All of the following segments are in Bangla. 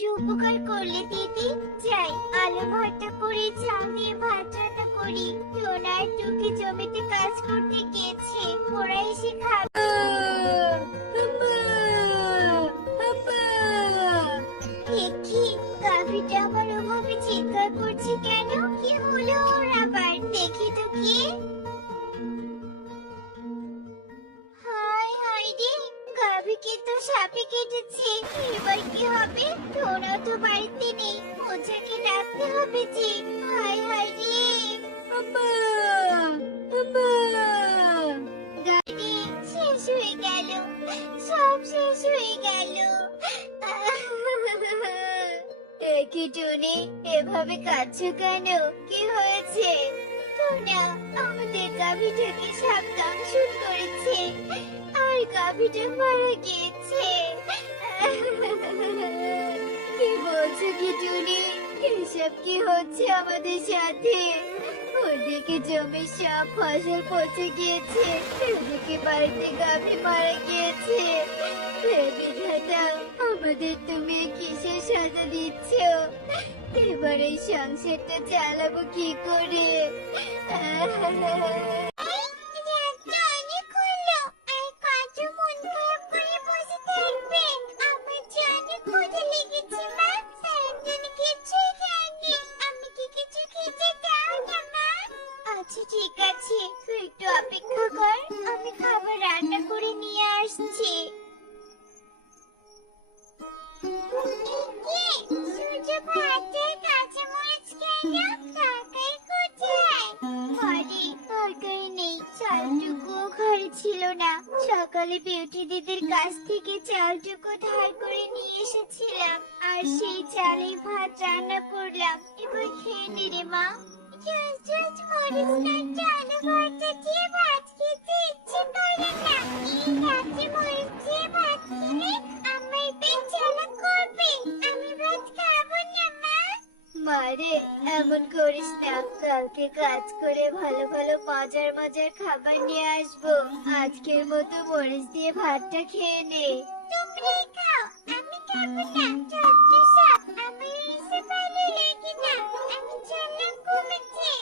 একটু উপকার করলে দিদি। যাই আলু ভর্তা করে চাল দিয়ে ভাত রান্না করি। টোনা আর টুকি জমিতে কাজ করতে গিয়েছে, ওরা এসে খাবে। দেখি গাভীটা আমার ওভাবে চিৎকার করছে কেন? কি হলো ওর আবার? দেখি তো কি। হায় হায় রে, গাভীকে তো সাপে কেটেছে। এবার কি হবে? টোনা তো বাড়িতে নেই, ওঝাকে ডাকতে হবে যে। হায় হায় রে। আম্মা, আম্মা। গাড়ি শেষ হয়ে গেল, সব শেষ হয়ে গেল। কি টুনি, এভাবে কাঁদছো কেন? কি হয়েছে? টোনা, আমাদের গাভীটাকে সাপ দংশন করেছে আর গাভীটা মারা গিয়েছে। কি বলছো কি টুনি? এসব কি হচ্ছে আমাদের সাথে? ওদিকে জমির সব ফসল পচে গিয়েছে, এদিকে বাড়িতে গাভী মারা গিয়েছে। হে বিধাতা, আমাদের তুমি কিসের সাজা দিচ্ছ? এবার এই সংসারটা চালাবো কি করে? আচ্ছা ঠিক আছে, তুই একটু অপেক্ষা কর, আমি খাবার রান্না করে নিয়ে আসছি। সূর্য ভাতের কাঁচামরিচ কেন? তরকারি কোথায়? ঘরে তরকারি নেই, চালটুকুও ঘরে ছিল না। সকালে বিউটি দিদির কাছ থেকে চালটুকু ধার করে নিয়ে এসেছিলাম, আর সেই চালেই ভাত রান্না করলাম। এবার খেয়ে নে রে মা। মরিচ আলু ভর্তা দিয়ে ভাত খেতে ইচ্ছে করে না। এই রাতে মরিচ দিয়ে ভাত খেলে আমার পেট জ্বালা করবে। আমি ভাত খাবো না মা। মারে, এমন করিস না। কালকে কাজ করে ভালো ভালো মজার মজার খাবার নিয়ে আসবো। আজকের মতো মরিচ দিয়ে ভাতটা খেয়ে নে। তোমরাই খাও, আমি খাবো না। ছোট্ট সাপ, আমার এসে ভালো লাগে না। আমি চললাম ঘুমাতে।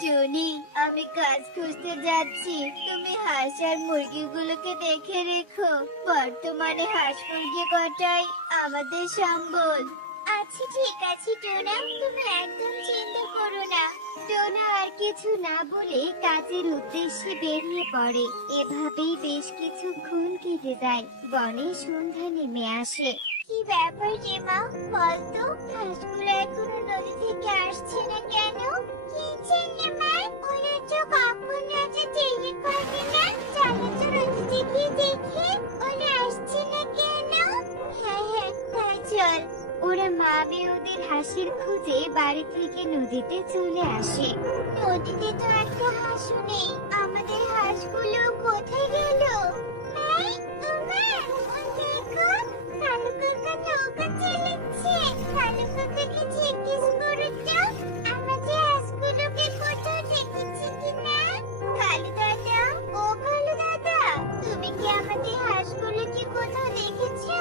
টনি, আমি কাজ খুঁজতে যাচ্ছি, তুমি হাঁস আর মুরগিগুলোকে দেখে রেখো। বর্তমানে হাঁস মুরগি কটাই আমাদের সম্বল। আচ্ছা ঠিক আছে টোনা, তুমি একদম চিন্তা করো না। টোনা আর কিছু না বলে কাজের উদ্দেশ্যে বেরিয়ে পড়ে। এভাবেই বেশ কিছুক্ষণ কেটে যায়। বনে সন্ধ্যা নেমে আসে। কি ব্যাপার রে মা, বলতো হাঁসগুলো এখনো নদী থেকে আসছে না কেন? কি জানি মা, ওরা তো কখন রাতে দেরি করবে না। চলো তো নদী থেকে দেখি ওরা আসছে না কেন। হ্যাঁ হ্যাঁ, তাই চল। ওরা মা মেয়ে ওদের হাঁসের খোঁজে বাড়ি থেকে নদীতে চলে আসে। নদীতে তো একটা হাঁসও নেই, আমাদের হাঁসগুলো কোথায় গেল? এই, ওমা, ওই দেখো, কালু কাকা নৌকা চালাচ্ছে। কালু কাকাকে জিজ্ঞেস করো তো আমাদের হাঁসগুলোকে কোথাও দেখেছি কিনা। কালু দাদা, ও কালু দাদা, তুমি কি আমাদের হাঁসগুলোকে কোথাও দেখেছো?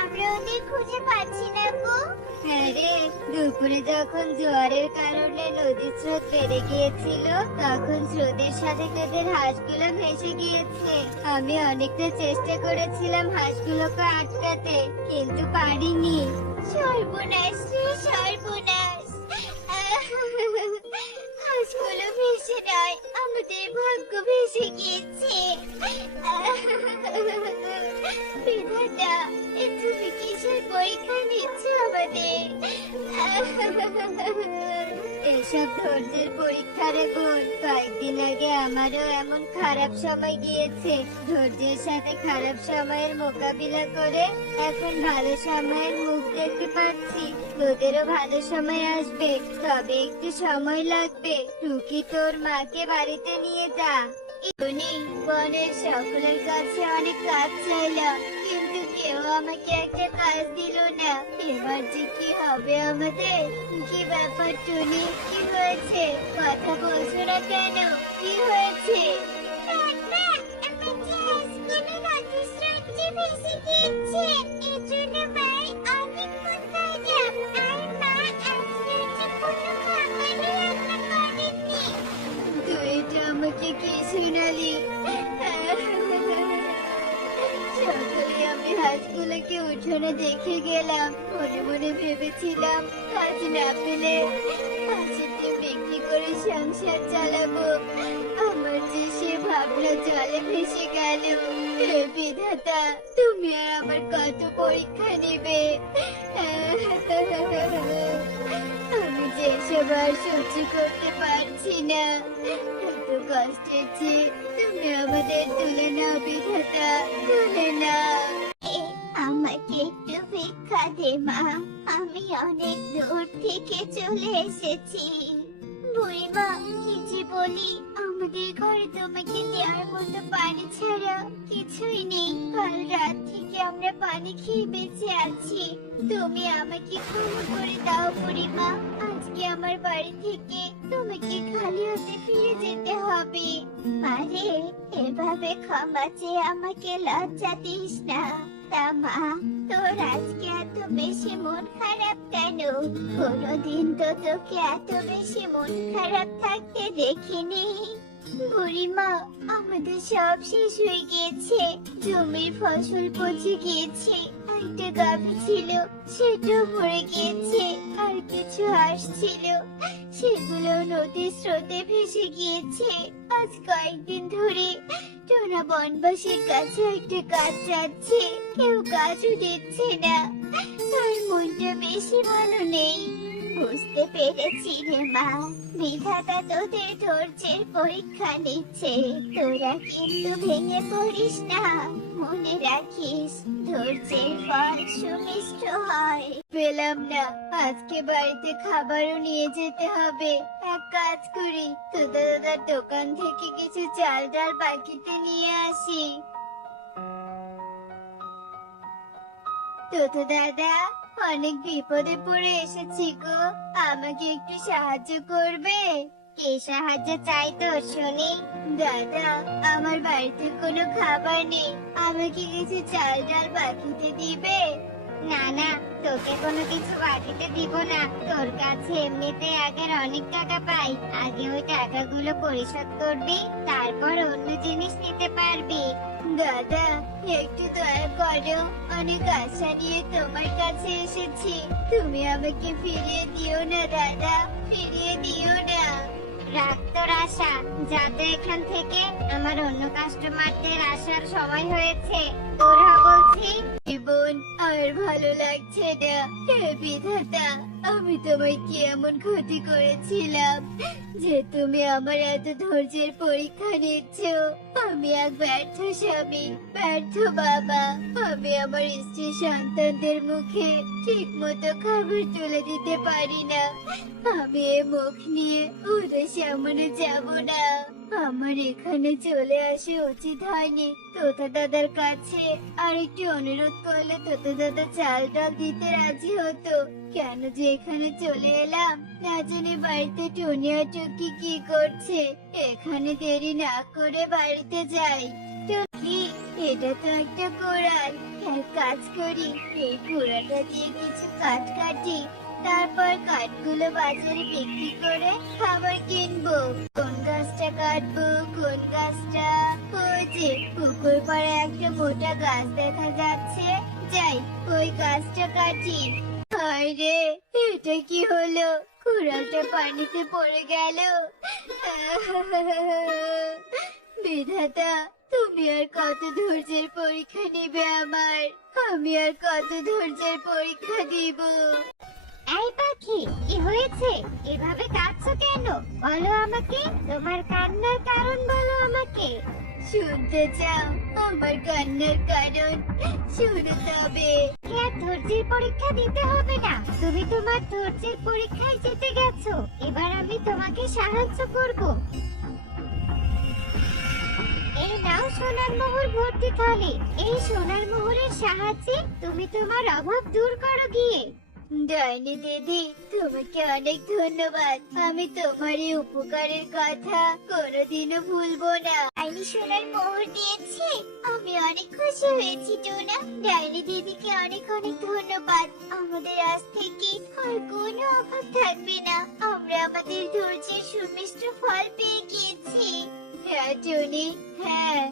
আমরা ওদের খুঁজে পাচ্ছি না গো। হ্যাঁ রে, দুপুরে যখন জোয়ারের কারণে নদীর স্রোত বেড়ে গিয়েছিল, তখন স্রোতের সাথে তোদের হাঁসগুলো ভেসে গিয়েছে। আমি অনেকটা চেষ্টা করেছিলাম হাঁসগুলোকে আটকাতে, কিন্তু পারিনি। সর্বনাশ রে সর্বনাশ। হাঁসগুলো ভেসে নয়, আমাদের ভাগ্য ভেসে গিয়েছে। বিধাতা, তুমি কিসের পরীক্ষা নিচ্ছ আমাদের? এসব ধৈর্যের পরীক্ষা রে বোন। কয়েকদিন আগে আমারও এমন খারাপ সময় গিয়েছে। ধৈর্যের সাথে খারাপ সময়ের মোকাবিলা করে এখন ভালো সময়ের মুখ দেখতে পাচ্ছি। তোদেরও ভালো সময় আসবে, তবে একটু সময় লাগবে। টুকি তোর মাকে বাড়িতে নিয়ে যা। টনি, বনের সকলের কাছে অনেক কাজ চাইলাম, কিন্তু কেউ আমাকে একটা কাজ দিল না। এবার যে কি হবে আমাদের? কি ব্যাপার টনি, কি হয়েছে? কথা বলছো না কেন? কি হয়েছে? ভেসে গিয়েছে, এজন্য ভাই অনেকক্ষণ উঠোনে দেখে গেলাম, মনে মনে ভেবেছিলাম কাজ না পেলে পাশের ডিম বিক্রি করে সংসার চালাবো। আমার যে সে ভাবনা জলে ভেসে গেল। হে বিধাতা, তুমি আর আমার কত পরীক্ষা নেবে। আমি যে সব আর সহ্য করতে পারছি না। এত কষ্টের চেয়ে তুমি আমাদের তুলে নাও বিধাতা, তুলে নাও। আমাকে একটু ভিক্ষা দে মা, আমি অনেক দূর থেকে চলে এসেছি। বুড়িমা, কি যে বলি, আমাদের ঘরে তোমাকে দেওয়ার মতো পানি ছাড়া কিছুই নেই। কাল রাত থেকে আমরা পানি খেয়ে বেঁচে আছি। তুমি আমাকে ক্ষমা করে দাও বুড়িমা, আজকে আমার বাড়ি থেকে তোমাকে খালি হাতে ফিরে যেতে হবে। আরে, এভাবে ক্ষমা চেয়ে আমাকে লজ্জা দিস না। তা মা, তোর আজকে এত বেশি মন খারাপ কেন? কোনোদিন তো তোকে এত বেশি মন খারাপ থাকতে দেখিনি। বুড়িমা, আমাদের সব শেষ হয়ে গিয়েছে। জমির ফসল পচে গিয়েছে, একটা গাভী ছিল সেটাও মরে গিয়েছে, আর কিছু হাঁস ছিল সেগুলো নদীর স্রোতে ভেসে গিয়েছে। আজ কয়েকদিন ধরে টোনা বনবাসীর কাছে একটা কাজ যাচ্ছে, কেউ কাজও দিচ্ছে না। তার মনটা বেশি ভালো নেই। বুঝতে পেরেছি রে মা, বিধাতা তোদের ধৈর্যের পরীক্ষা নিচ্ছে। তোরা কিন্তু ভেঙে পড়িস না, মনে রাখিস ধৈর্যের ফল সুমিষ্ট হয়। পেলাম না, আজকে বাড়িতে খাবারও নিয়ে যেতে হবে। এক কাজ করি, তোদের দাদার দোকান থেকে কিছু চাল ডাল বাকিতে নিয়ে আসি। তোতো দাদা, অনেক বিপদে পড়ে এসেছি গো, আমাকে একটু সাহায্য করবে? কি সাহায্য চাই তোর শুনি? দাদা, আমার বাড়িতে কোনো খাবার নেই, আমাকে কিছু চাল ডাল বাকিতে দিবে? না না, তোকে কোনো কিছু বাকিতে দিব না। তোর কাছে এমনিতে আগের অনেক টাকা পাই, আগে ওই টাকাগুলো পরিশোধ করবি, তারপর অন্য জিনিস নিতে পারবি। দাদা, একটু দয়া করো, অনেক আশা নিয়ে তোমার কাছে এসেছি, তুমি আমাকে ফিরিয়ে দিও না দাদা, ফিরিয়ে দিও না। রাখ তোর আশা, যাতে এখান থেকে, আমার অন্য কাস্টমারদের আসার সময় হয়েছে। তোরা বলছি জীবন আর ভালো লাগছে না। হে বিধাতা, আমি তোমায় কি এমন ক্ষতি করেছিলাম যে তুমি আমার এত ধৈর্যের পরীক্ষা নিচ্ছ? আমি এক ব্যর্থ স্বামী, ব্যর্থ বাবা। আমি আমার স্ত্রী সন্তানদের মুখে ঠিক মতো খাবার তুলে দিতে পারি না। আমি এ মুখ নিয়ে ওদের সামনে যাব না। আমার এখানে চলে আসা উচিত হয়নি। তোতা দাদার কাছে আর একটু অনুরোধ করলে তোতা দাদা চাল ডাল দিতে রাজি হতো। কেন যে এখানে চলে এলাম, না জানি বাড়িতে টুনি আর টুকি কি করছে। এখানে দেরি না করে বাড়িতে যাই। টুকি, এটা তো একটা কোড়াল, এক কাজ করি, এই কোড়াটা দিয়ে কিছু কাঠ কাটি, তারপর কাঠগুলো বাজারে বিক্রি করে খাবার কিনবো। কোন গাছটা কাটবো, কোন গাছটা? ওই যে পুকুর পাড়ে একটা মোটা গাছ দেখা যাচ্ছে, যাই ওই গাছটা কাটি। আরে, এটা কি হলো? কুড়ালটা পানিতে পড়ে গেল। বিধাতা, তুমি আর কত ধৈর্যের পরীক্ষা নিবে আমার? আমি আর কত ধৈর্যের পরীক্ষা দিব? এই পাখি, কি হয়েছে? এভাবে কাঁদছো কেন? বলো আমাকে, তোমার কান্নার কারণ বলো আমাকে। শুনতে চাও আমার কান্নার কারণ? শুনো তবে। আর ধৈর্যের পরীক্ষা দিতে হবে না, তুমি তোমার ধৈর্যের পরীক্ষায় জিতে গেছো। এবার আমি তোমাকে সাহায্য করব। এই নাও সোনার মোহর ভর্তি থলে। এই সোনার মোহরের সাহায্যে তুমি তোমার অভাব দূর করো গিয়ে। ডাইনি দিদি, তোমাকে অনেক ধন্যবাদ। আমি তোমার এই উপকারের কথা কোনোদিনও ভুলবো না। ডাইনি সোনার মোহর দিয়েছে, আমি অনেক খুশি হয়েছি টোনা। ডাইনি দিদিকে অনেক অনেক ধন্যবাদ। আমাদের আজ থেকে আর কোনো অভাব থাকবে না। আমরা আমাদের ধৈর্যের সুমিষ্ট ফল পেয়ে গিয়েছি। হ্যাঁ টনি, হ্যাঁ।